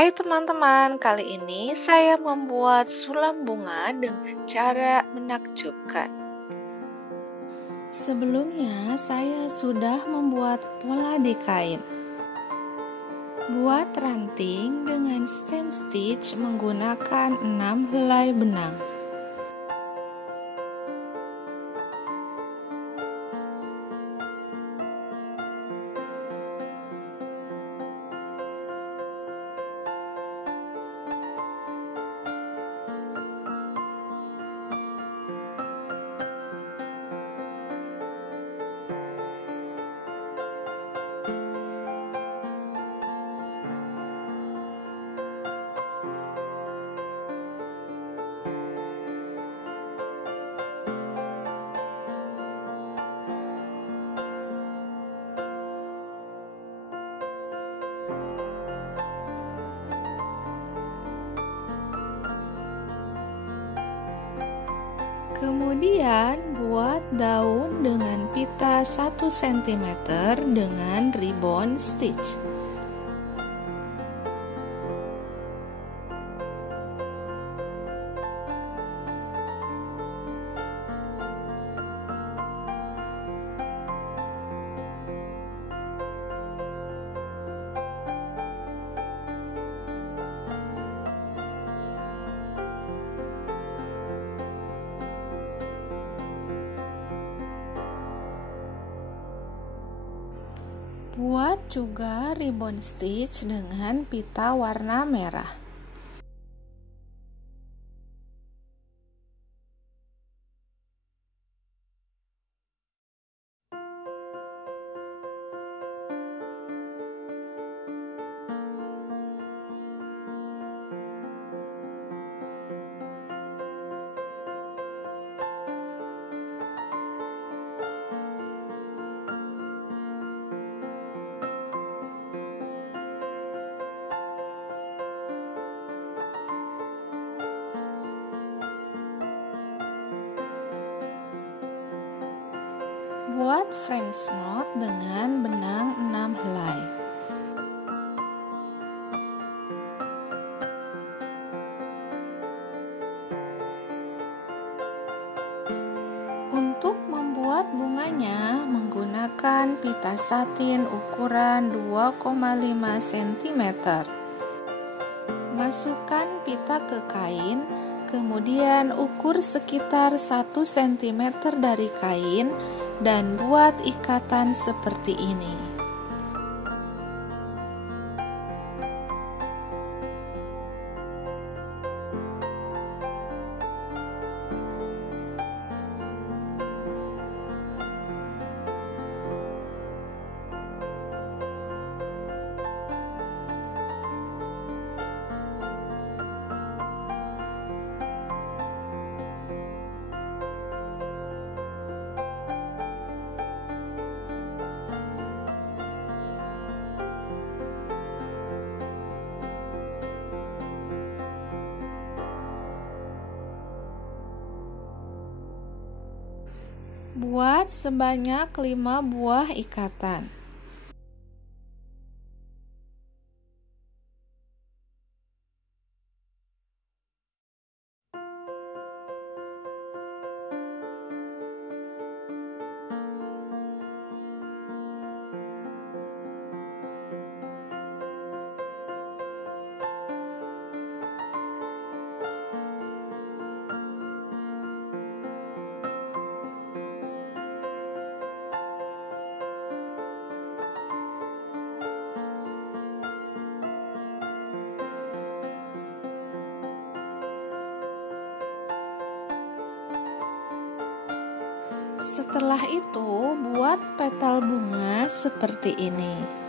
Hai teman-teman, kali ini saya membuat sulam bunga dengan cara menakjubkan. Sebelumnya saya sudah membuat pola di kain. Buat ranting dengan stem stitch menggunakan 6 helai benang. Kemudian buat daun dengan pita 1 cm dengan ribbon stitch. Buat juga ribbon stitch dengan pita warna merah. Buat French knot dengan benang 6 helai. Untuk membuat bunganya menggunakan pita satin ukuran 2,5 cm. Masukkan pita ke kain, kemudian ukur sekitar 1 cm dari kain dan buat ikatan seperti ini. Buat sebanyak 5 buah ikatan. Setelah itu, buat petal bunga seperti ini.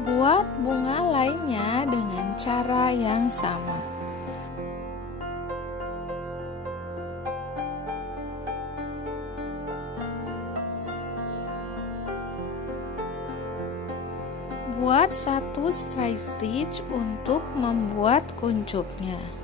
Buat bunga lainnya dengan cara yang sama. Buat satu straight stitch untuk membuat kuncupnya.